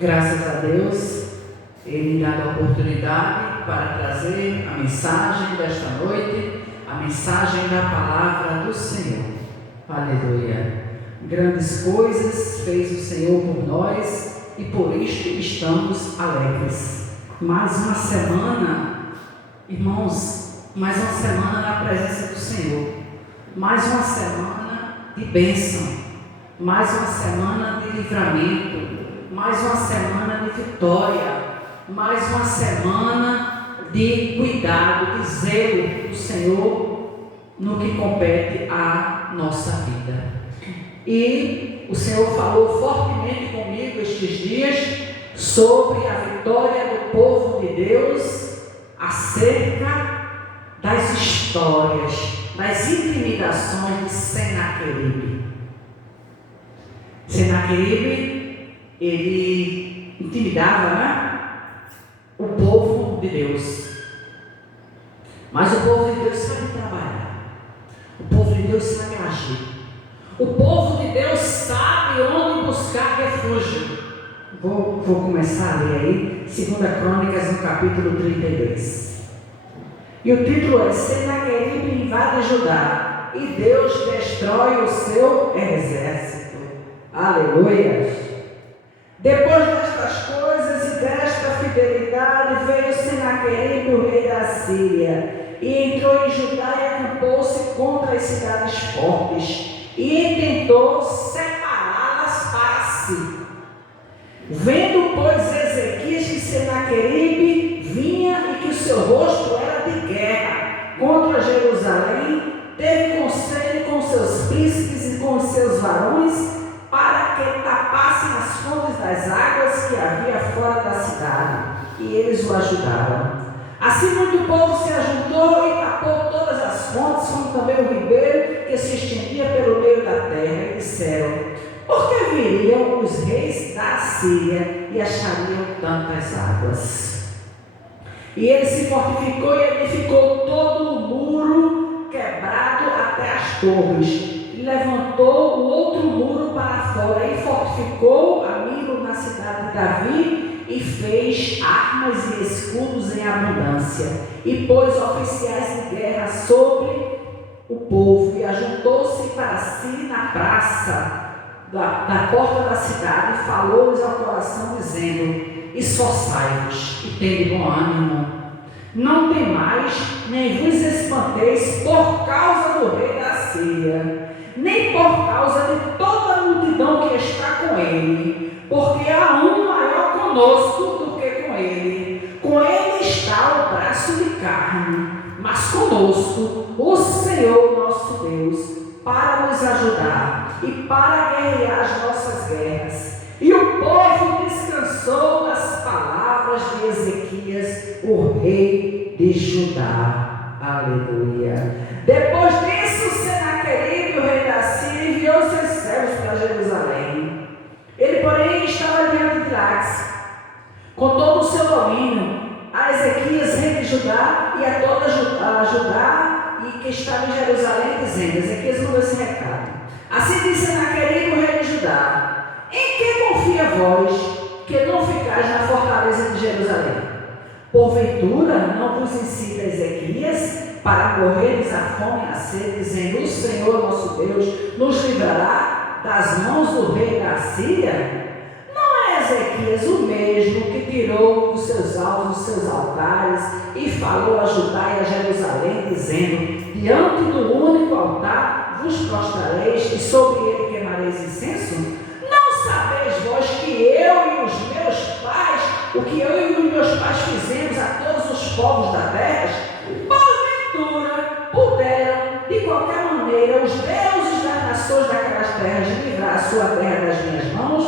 Graças a Deus, Ele me dá a oportunidade para trazer a mensagem desta noite, a mensagem da palavra do Senhor. Aleluia! Grandes coisas fez o Senhor por nós e por isto estamos alegres. Mais uma semana, irmãos, mais uma semana na presença do Senhor, mais uma semana de bênção, mais uma semana de livramento, mais uma semana de vitória, mais uma semana de cuidado, de zelo do Senhor no que compete à nossa vida. E o Senhor falou fortemente comigo estes dias sobre a vitória do povo de Deus acerca das histórias, das intimidações de Senaqueribe. Senaqueribe, ele intimidava, o povo de Deus. Mas o povo de Deus sabe trabalhar. O povo de Deus sabe agir. O povo de Deus sabe onde buscar refúgio. Vou começar a ler aí, 2 Crônicas, no capítulo 32. E o título é: Senaqueribe invade Judá e Deus destrói o seu exército. Aleluia! Depois destas coisas e desta fidelidade, veio Senaqueribe, o rei da Síria, e entrou em Judá e acampou-se contra as cidades fortes, e intentou separá-las para si. Vendo, pois, Ezequias que Senaqueribe vinha e que o seu rosto era de guerra contra Jerusalém, teve conselho com seus príncipes e com os seus varões, para que tapassem as fontes das águas que havia fora da cidade, e eles o ajudaram. Assim muito povo se ajuntou e tapou todas as fontes, como também o ribeiro que se estendia pelo meio da terra, e disseram: por que viriam os reis da Síria e achariam tantas águas? E ele se fortificou e edificou todo o muro quebrado até as torres, levantou o outro muro para fora e fortificou a Milo na cidade de Davi, e fez armas e escudos em abundância, e pôs oficiais de guerra sobre o povo, e ajuntou-se para si na praça da porta da cidade, e falou-lhes ao coração, dizendo: esforçai-vos e tende bom ânimo, não temais, nem vos espanteis por causa do rei da Síria, nem por causa de toda a multidão que está com ele, porque há um maior conosco do que com ele. Com ele está o braço de carne, mas conosco o Senhor nosso Deus, para nos ajudar e para guerrear as nossas guerras. E o povo descansou das palavras de Ezequias, o rei de Judá. Aleluia. Depois disso, Senaqueribe, o rei da Síria, enviou seus servos para Jerusalém. Ele, porém, estava diante de Laques, com todo o seu domínio, a Ezequias, rei de Judá, e a toda Judá, e que estava em Jerusalém, dizendo: Ezequias mandou esse recado. Assim disse Senaqueribe, o rei de Judá: em que confia vós, que não ficais na fortaleza de Jerusalém? Porventura não vos incita Ezequias para morreres à fome e à sede, dizendo: o Senhor nosso Deus nos livrará das mãos do rei da Síria? Não é Ezequias o mesmo que tirou dos seus alvos os seus altares e falou a Judá e a Jerusalém, dizendo: diante do único altar vos prostrareis e sobre ele queimareis incenso? Não sabeis vós que eu e os meus pais, o que eu e os meus pais fizemos a todos os povos da terra? Porventura puderam, de qualquer maneira, os deuses das nações daquelas terras livrar a sua terra das minhas mãos?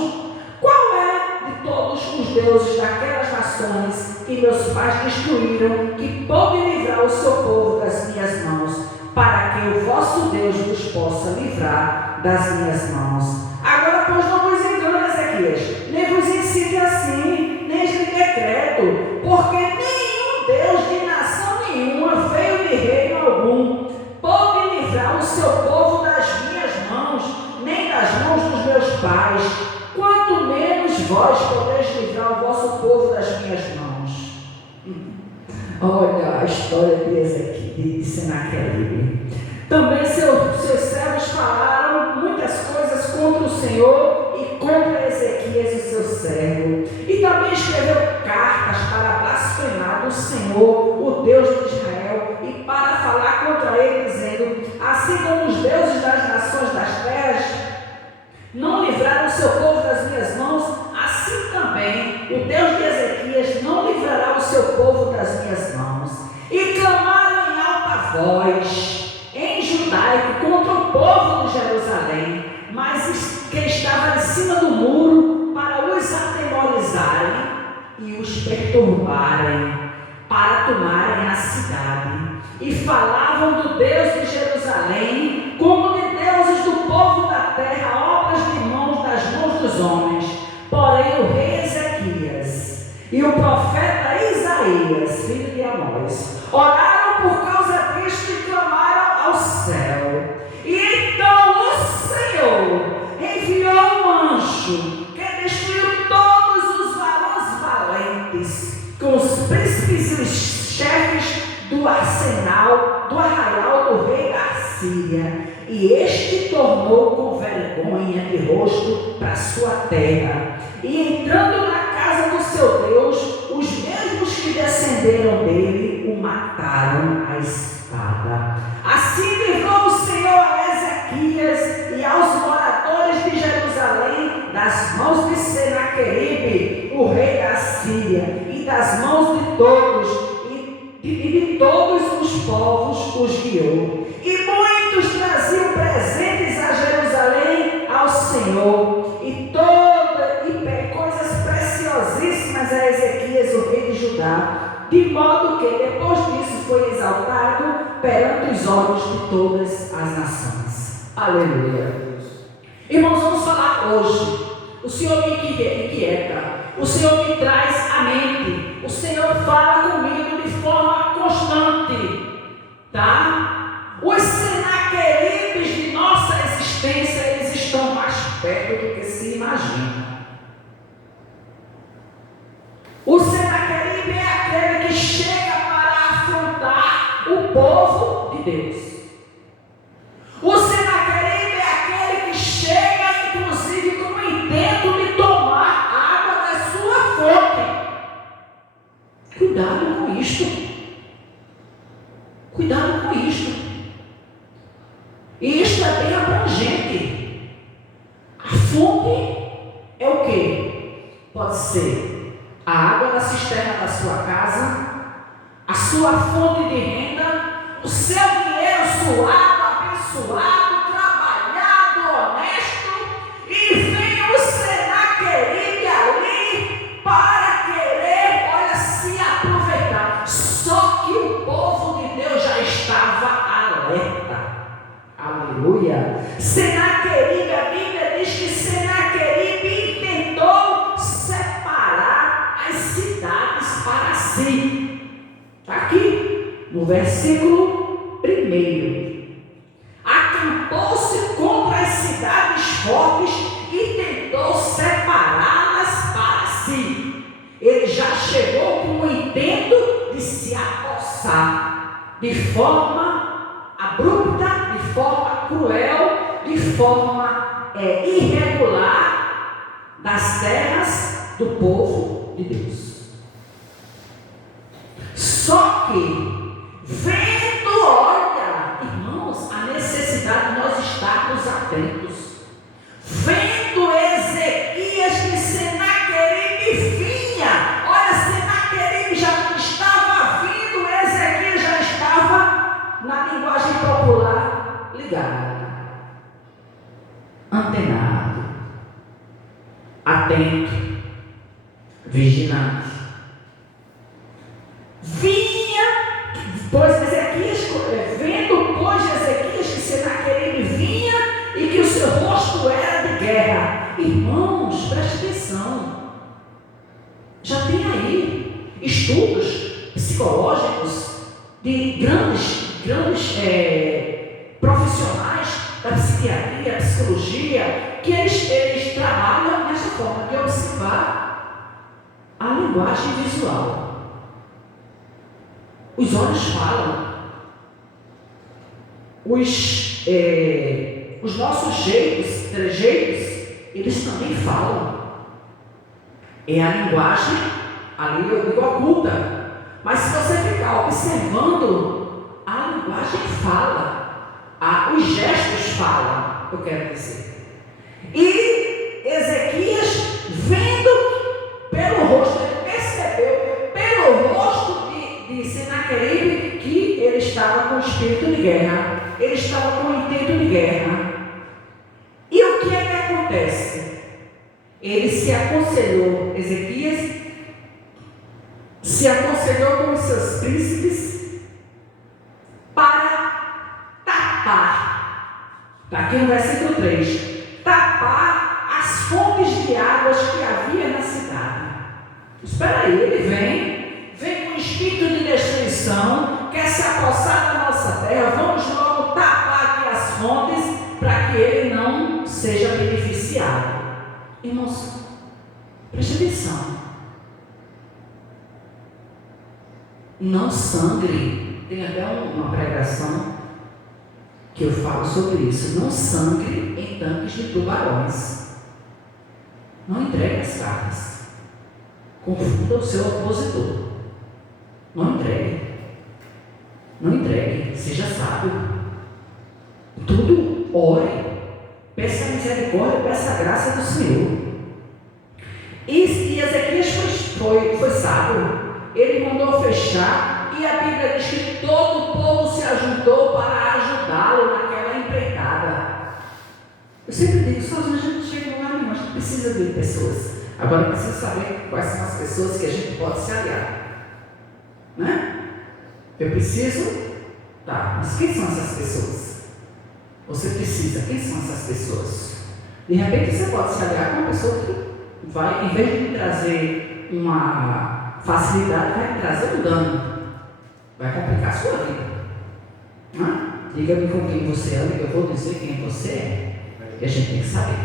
Qual é de todos os deuses daquelas nações que meus pais destruíram, que pode livrar o seu povo das minhas mãos, para que o vosso Deus vos possa livrar das minhas mãos? Agora, pois, não vos engane, Ezequias, nem vos incite assim, nem de decreto, porque nenhum Deus de nação nenhuma veio de reino algum, pode livrar o seu povo das minhas mãos, nem das mãos dos meus pais, quanto menos vós podeis livrar o vosso povo das minhas mãos. Olha a história de Senaqueribe. Também seus servos falaram muitas coisas contra o Senhor e contra Ezequias, o seu servo. E também escreveu cartas para blasfemar do Senhor, o Deus de Israel, e para falar contra ele, dizendo: assim como os deuses das nações das terras não livraram o seu povo das minhas mãos, assim também o Deus de Ezequias não livrará o seu povo das minhas mãos. E clamaram em alta voz em judaico contra o povo de Jerusalém, mas que estava em cima do muro, para os atemorizarem e os perturbarem, para tomarem a cidade. E falavam do Deus de Jerusalém como de deuses do povo da terra, obras de mãos das mãos dos homens. Porém o rei Ezequias e o profeta Isaías, filho de Amós, oraram por causa disto e clamaram ao céu. E então o Senhor enviou um anjo que destruiu todos os varões valentes, com os príncipes e os chefes do arsenal, do arraial do rei da Síria. E este tornou com vergonha de rosto para sua terra. E entrando na casa do seu Deus, os mesmos que descenderam dele o mataram à espada. Assim livrou o Senhor a Ezequias e aos moradores de Jerusalém das mãos de Senaqueribe, o rei da Síria, e das mãos de todos, e de todos os povos os guiou. E muitos traziam presentes a Jerusalém ao Senhor, e coisas preciosíssimas a Ezequias, o rei de Judá, de modo que depois disso foi exaltado perante os olhos de todas as nações. Aleluia. Irmãos, vamos falar hoje. O Senhor me inquieta, o Senhor me traz à mente, o Senhor fala comigo de forma constante, tá? Os Senaqueribes de nossa existência, eles estão mais perto do que se imagina. O Senaqueribe é aquele que chega para afrontar o povo de Deus. O Senaqueribe é aquele que chega, inclusive, com o intento de tomar água da sua fonte. Cuidado com isto. Cuidado com isto. E isto é bem abrangente. A fonte é o quê? Pode ser a água da cisterna da sua casa, a sua fonte de renda, o seu dinheiro suado, abençoado, trabalhado, honesto, e vem o Senaqueribe ali para querer, olha, se aproveitar. Só que o povo de Deus já estava alerta. Aleluia. Senaqueribe, a Bíblia diz que Senaqueribe tentou separar as cidades para si. Está aqui no versículo 1. Acampou-se contra as cidades fortes e tentou separá-las para si. Ele já chegou com o intento de se apossar de forma abrupta, de forma cruel, de forma irregular das terras do povo de Deus. Só que, vendo, olha, irmãos, a necessidade de nós estarmos atentos, vendo Ezequias que Senaqueribe vinha, olha, Senaqueribe já estava vindo, Ezequias já estava, na linguagem popular, ligado, antenado, atento, vigilante. Vendo Ezequias que Senaqueribe vinha e que o seu rosto era de guerra. Irmãos, preste atenção. Já tem aí estudos psicológicos de grandes profissionais da psiquiatria, psicologia, que eles trabalham nessa forma de observar observar a linguagem visual. Os olhos falam. Os nossos jeitos, trejeitos, eles também falam. É a linguagem, ali eu digo oculta. Mas se você ficar observando, a linguagem fala. Os gestos falam, eu quero dizer. E Ezequias, vendo pelo rosto, ele percebeu pelo rosto de Senaqueribe que ele estava com espírito de guerra. Ele estava com intento de guerra. E o que é que acontece? Ele se aconselhou, Ezequias se aconselhou com os seus príncipes para tapar, está aqui no versículo 3, tapar as fontes de águas que havia na cidade. Espera aí, ele vem com espírito de destruição, quer se apossar da nossa terra, vamos logo tapar aqui as fontes para que ele não seja beneficiado. Irmãos, preste atenção. Não sangre. Tem até uma pregação que eu falo sobre isso. Não sangre em tanques de tubarões. Não entregue as cartas. Confunda o seu opositor. Não entregue. Não entregue. Seja sábio. Tudo ore. Peça a misericórdia, peça a graça do Senhor. E Ezequias foi sábio. Ele mandou fechar, e a Bíblia diz que todo o povo se ajuntou para ajudá-lo naquela empreitada. Eu sempre digo, sozinho a gente não chega em lugar nenhum, a gente precisa de pessoas. Agora precisa saber quais são as pessoas que a gente pode se aliar. Né? Eu preciso, tá, mas quem são essas pessoas? Você precisa, quem são essas pessoas? De repente você pode se aliar com uma pessoa que vai, em vez de me trazer uma facilidade, vai trazer um dano, vai complicar a sua vida. Diga-me com quem você anda, que eu vou dizer quem você é. E a gente tem que saber,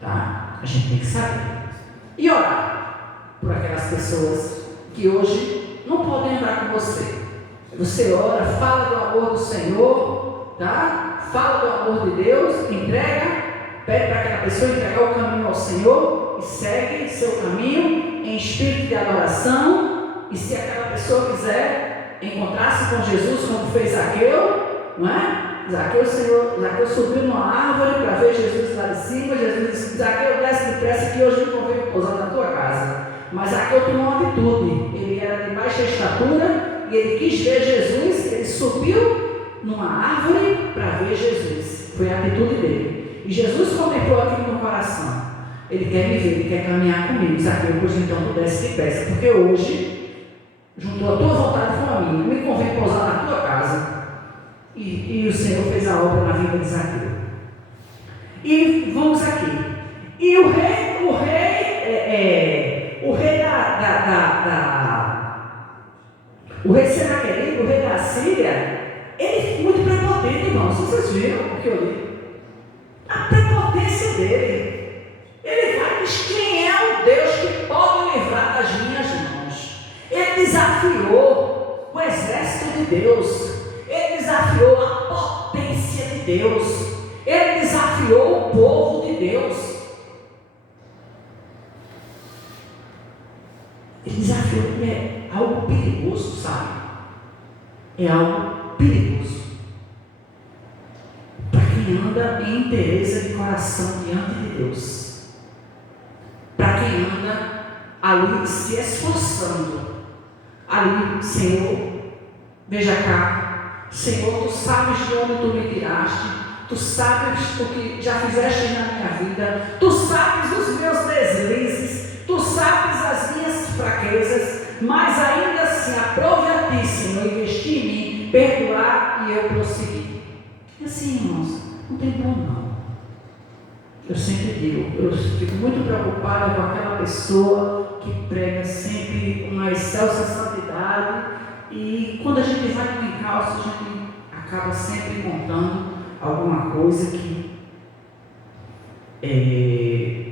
tá? A gente tem que saber. E orar por aquelas pessoas que hoje não podem andar com você. Você ora, fala do amor do Senhor, tá? Fala do amor de Deus, entrega, pede para aquela pessoa entregar o caminho ao Senhor e segue seu caminho em espírito de adoração. E se aquela pessoa quiser encontrar-se com Jesus, como fez Zaqueu, não é? Zaqueu subiu numa árvore para ver Jesus lá de cima. Jesus disse: Zaqueu, desce depressa que hoje me convém pousar na tua casa. Mas Zaqueu tomou uma atitude. Ele era de baixa estatura e ele quis ver Jesus. Ele subiu numa árvore para ver Jesus. Foi a atitude dele. E Jesus comentou aquilo no coração: ele quer me ver, ele quer caminhar comigo. Zaqueu, pois então tu desce depressa, porque hoje juntou a tua vontade com a minha, me convém pousar na tua casa. E o Senhor fez a obra na vida de Zaqueu. E vamos aqui. E o rei Senaqueribe, o rei da Síria, ele muito prepotente, irmãos. Vocês viram o que eu li? A prepotência dele. Ele vai dizer: quem é o Deus que pode livrar das minhas mãos? Ele desafiou o exército de Deus. Ele desafiou a potência de Deus. Ele desafiou o povo de Deus. Ele desafiou, é algo perigoso, sabe? É algo perigoso para quem anda em inteireza de coração diante de Deus. Para quem anda ali se esforçando. Ali, Senhor, veja cá. Senhor, tu sabes de onde tu me tiraste, tu sabes o que já fizeste na minha vida, tu sabes os meus deslizes, tu sabes as minhas fraquezas, mas ainda assim aprove a ti, Senhor, investir em mim, perdoar e eu prosseguir. E assim, irmãos, não tem bom não. Eu sempre digo, eu fico muito preocupada com aquela pessoa que prega sempre uma excelsa santidade. E quando a gente vai no encalço, a gente acaba sempre encontrando alguma coisa que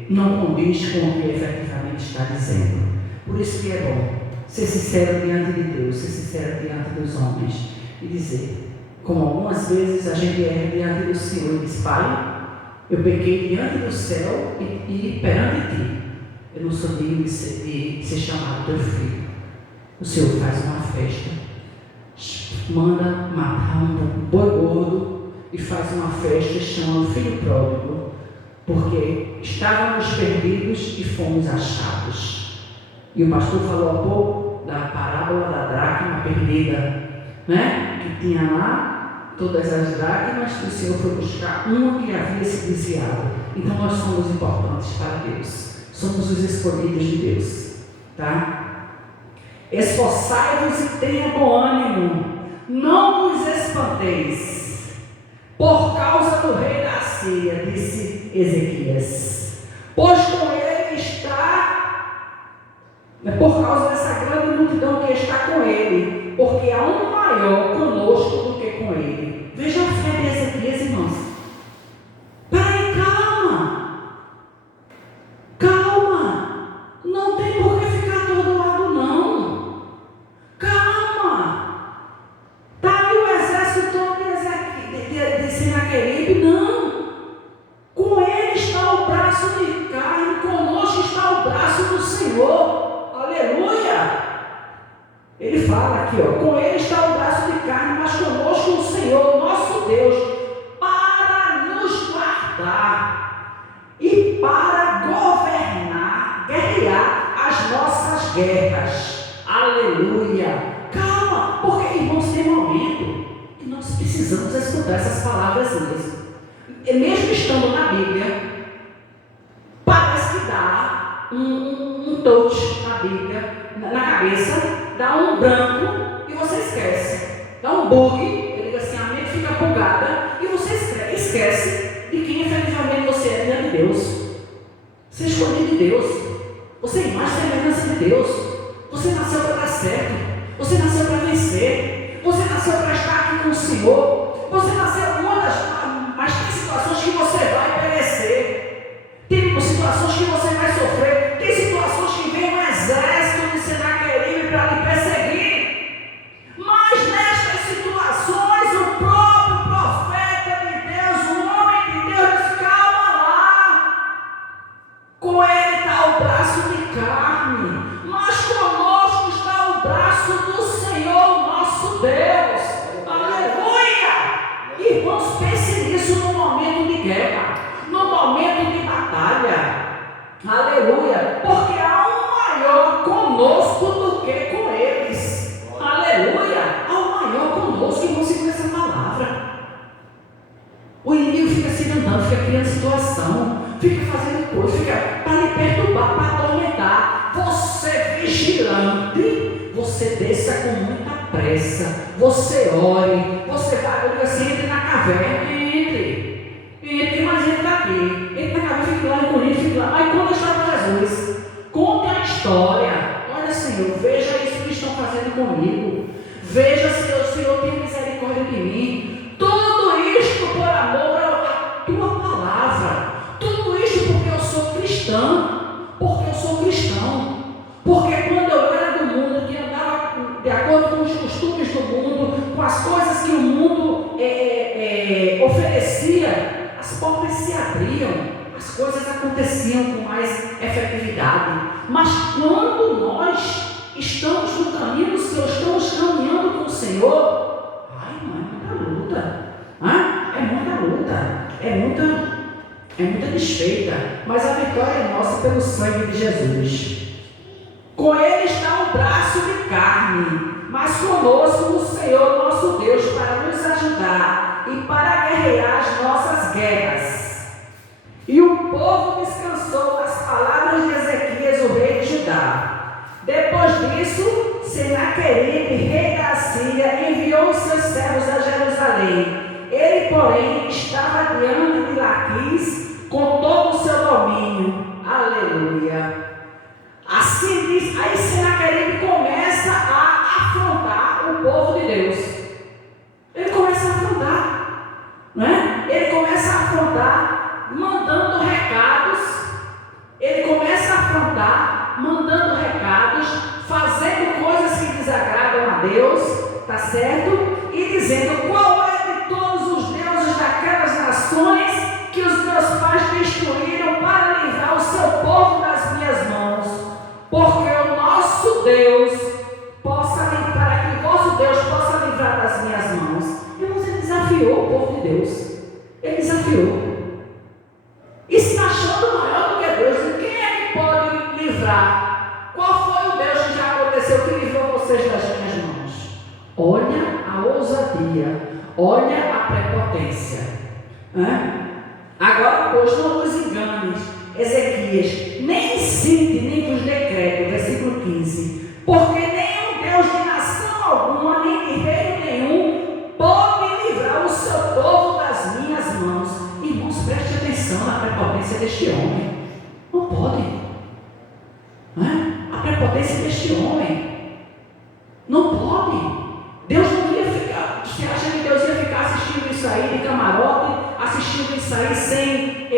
não condiz com o que efetivamente está dizendo. Por isso que é bom ser sincero diante de Deus, ser sincero diante dos homens e dizer, como algumas vezes a gente erra diante do Senhor e diz: Pai, eu pequei diante do céu e perante ti, eu não sou digno de ser chamado teu filho. O Senhor faz uma festa, manda matar um boi gordo e faz uma festa e chama o filho pródigo, porque estávamos perdidos e fomos achados. E o pastor falou há pouco da parábola da dracma perdida, né? Que tinha lá todas as dracmas, o Senhor foi buscar uma que havia se desviado. Então nós somos importantes para Deus, somos os escolhidos de Deus, tá? Esforçai-vos e tenha bom ânimo, não vos espanteis por causa do rei da Síria, disse Ezequias, pois com ele está, por causa dessa grande multidão que está com ele, porque há um maior conosco do que com ele. Veja a fé de Ezequias, irmãos. Peraí, calma, não tem por que ficar atordoado, não. Calma, está ali o exército todo de Senaqueribe? Não. Com ele está o braço de carne, conosco está o braço do Senhor. Aleluia. Ele fala aqui, com ele está o braço de carne, mas conosco o Senhor, nosso Deus, para nos guardar e para governar, guerrear as nossas guerras. Aleluia. Calma, porque, irmãos, tem momento que nós precisamos escutar essas palavras mesmo. Mesmo estando na Bíblia, parece que dá um touch na Bíblia, na cabeça, dá um branco e você esquece. Dá um bug, ele diz assim, a mente fica bugada e você esquece de quem efetivamente você é diante de Deus. Você é escolhido de Deus, você é imagem e semelhança de Deus, você nasceu para dar certo, você nasceu para vencer, você nasceu para estar aqui com o Senhor, você nasceu mas tem situações que você vai perecer, tem situações que você vai sofrer, tem situações que vem um exército de Senaqueribe para lhe perseguir, mas nestas situações o próprio profeta de Deus, o homem de Deus diz: calma lá, com ele está o braço de carne, mas conosco está o braço do Senhor nosso Deus. Aleluia! Irmãos, pense nisso no momento de guerra, no momento de batalha. Aleluia! Porque há um maior conosco do que com eles. Aleluia! Há um maior conosco, irmãos, com essa palavra. O inimigo fica se andando, fica criando situação, fica fazendo coisa, fica para lhe perturbar, para atormentar. Você vigilante, você desça com muita pressa, você ore, você vai, digo assim, entre na caverna, entre, mas ele está aqui, entre na caverna, fica lá no Corinthians, fica lá, aí conta a história de Jesus, conta a história, olha Senhor, veja isso que estão fazendo comigo, veja Senhor, tem misericórdia de mim, tudo isto por amor à tua palavra, tudo isto porque eu sou cristão, porque quando eu era do mundo, que andava de acordo com os costumes do mundo, com as coisas que o mundo oferecia, as portas se abriam, as coisas aconteciam com mais efetividade. Mas quando nós estamos no caminho do Senhor, estamos caminhando com o Senhor, é muita luta, é muita desfeita, mas a vitória é nossa pelo sangue de Jesus. Com ele está o braço de carne, mas conosco o Senhor nosso Deus para nos ajudar e para guerrear as nossas guerras. E o povo descansou das palavras de Ezequias, o rei de Judá. Depois disso, Senaqueribe, rei da Síria, enviou os seus servos a Jerusalém. Ele, porém, estava diante de Laquis com todo o seu domínio. Aleluia! Assim diz, aí Senaqueribe começa a afrontar o povo de Deus. Ele começa a afrontar, não é? Ele começa a afrontar, mandando recados mandando recados, fazendo coisas que desagradam a Deus, tá certo? E dizendo: qual é de todos os deuses daquelas nações que os meus pais destruíram para livrar o seu povo das minhas mãos? Porque o nosso Deus para que o vosso Deus possa livrar das minhas mãos. Irmãos, ele desafiou o povo de Deus. Ele desafiou. E se achando maior do que Deus, quem é que pode livrar? Qual foi o Deus que já aconteceu que livrou vocês das minhas mãos? Olha a ousadia, olha a prepotência. Agora, pois, não vos enganes, Ezequias, nem cite, nem vos decreto, versículo 15, porque nenhum Deus de nação alguma, nem de reino nenhum, pode livrar o seu povo das minhas mãos. Irmãos, preste atenção na prepotência deste homem. Não pode. A prepotência deste homem. Não pode. Deus não ia ficar. Você acha que Deus ia ficar assistindo isso aí de camarote, assistindo isso aí sem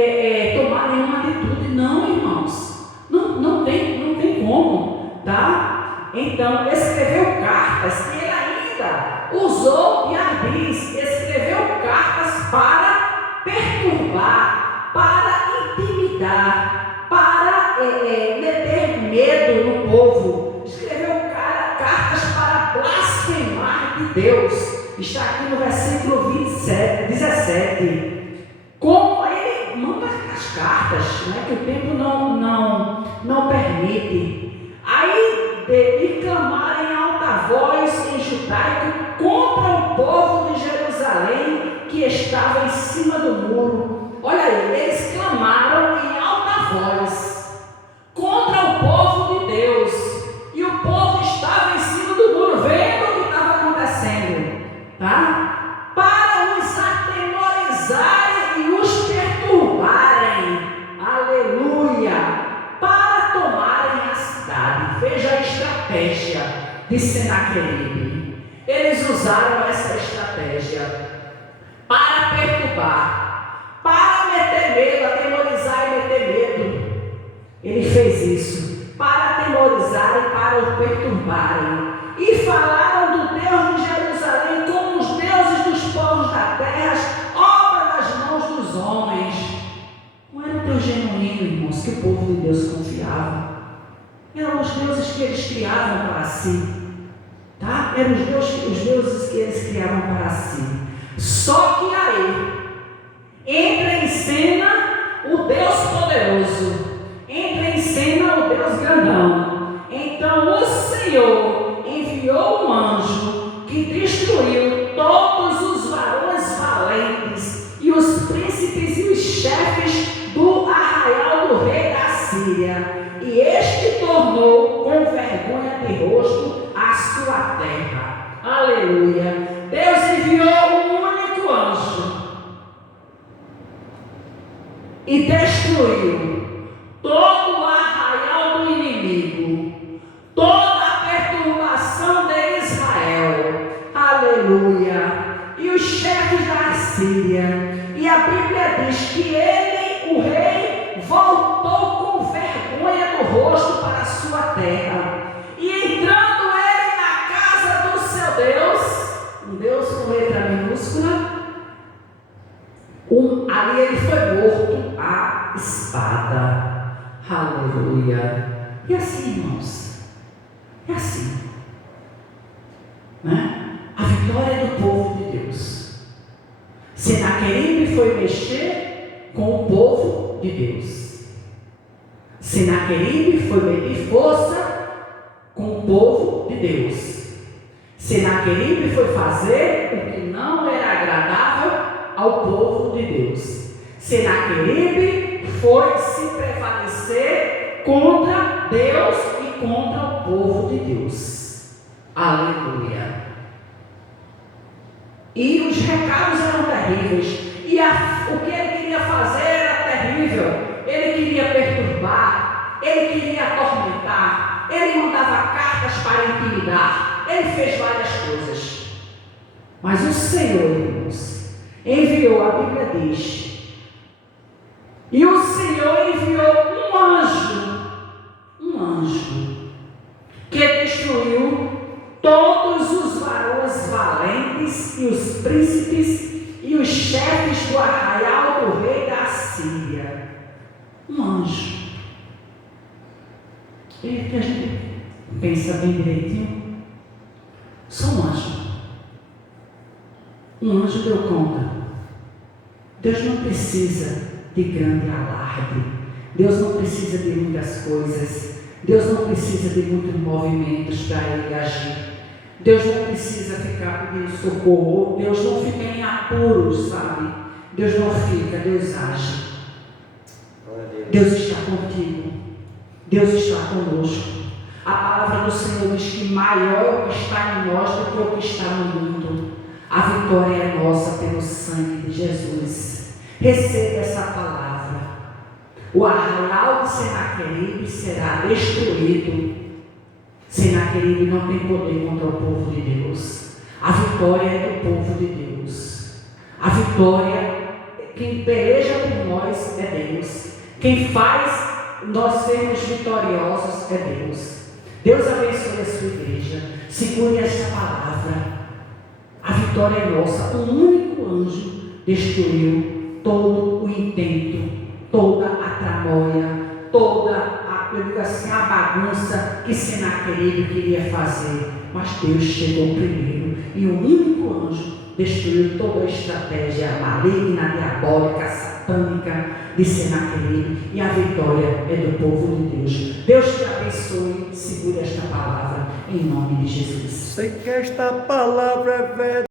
tomar nenhuma atitude? Não, irmãos. Não tem como. Tá? Então, escreveu cartas que ele ainda usou de ardis. Escreveu cartas para perturbar, para intimidar, para meter medo no povo. Escreveu cartas para blasfemar de Deus. Está aqui no versículo 17. Como ele manda as cartas, né, que o tempo não permite. Aí, e clamar em alta voz em judaico contra o povo de Jerusalém que estava em cima do muro. Olha aí, eles clamaram em alta voz contra o povo de Deus, e o povo estava em cima do muro, vendo o que estava acontecendo, tá? Para os atemorizarem e os perturbarem, aleluia, para tomarem a cidade. Veja a estratégia de Senaqueribe. Eles usaram essa estratégia para perturbar, para meter medo, atemorizar e meter medo. Ele fez isso para atemorizar e para o perturbarem. E falaram do Deus de Jerusalém como os deuses dos povos da terra, obra das mãos dos homens. Não era o Deus genuíno, irmãos, que o povo de Deus confiava. Eram os deuses que eles criavam para si. Tá? Eram os deuses que eles criavam para si. Só que aí entra em cena o Deus poderoso, entra em cena o Deus grandão. Então o Senhor enviou um anjo que destruiu todos os varões valentes e os príncipes e os chefes do arraial do rei da Síria, e este tornou com vergonha de rosto a sua terra. Aleluia. Deus enviou um único anjo e destruiu todo o arraial do inimigo, toda a perturbação de Israel. Aleluia. E os chefes da Síria. E a Bíblia diz que ele, o rei, voltou com vergonha no rosto para a sua terra. E entrando ele na casa do seu Deus, um Deus com letra minúscula, ali ele foi morto à espada. Aleluia. E assim, irmãos, é assim, né? A vitória do povo de Deus. Senaqueribe foi mexer com o povo de Deus. Senaqueribe foi medir força com o povo de Deus. Senaqueribe foi fazer o que não era agradável ao povo de Deus. Senaqueribe foi se prevalecer contra Deus e contra o povo de Deus. Aleluia. E os recados eram terríveis. E o que ele queria fazer era terrível. Ele queria perturbar, ele queria atormentar, ele mandava cartas para intimidar, ele fez várias coisas. Mas o Senhor, irmãos, enviou, a Bíblia diz, e o Senhor enviou um anjo anjo que destruiu todos os varões valentes e os príncipes e os chefes do arraial do rei da Síria. Um anjo. E que a gente pensa bem direitinho. Só um anjo. Um anjo deu conta. Deus não precisa de grande alarde. Deus não precisa de muitas coisas. Deus não precisa de muitos movimentos para Ele agir. Deus não precisa ficar pedindo socorro. Deus não fica em apuros, sabe? Deus não fica, Deus age. Deus está contigo. Deus está conosco. A palavra do Senhor diz que maior é o que está em nós do que o que está no mundo. A vitória é nossa pelo sangue de Jesus. Receba essa palavra. O arraial de Senaqueribe será destruído. Senaqueribe não tem poder contra o povo de Deus. A vitória é do povo de Deus. A vitória, quem peleja por nós é Deus. Quem faz nós sermos vitoriosos é Deus. Deus abençoe a sua igreja. Segure esta palavra. A vitória é nossa. Um único anjo destruiu todo o intento, toda a tramóia, toda a bagunça que Senaqueribe queria fazer. Mas Deus chegou primeiro e um único anjo destruiu toda a estratégia maligna, diabólica, satânica de Senaqueribe, e a vitória é do povo de Deus. Deus te abençoe. Segure esta palavra em nome de Jesus. Sei que esta palavra é verdade.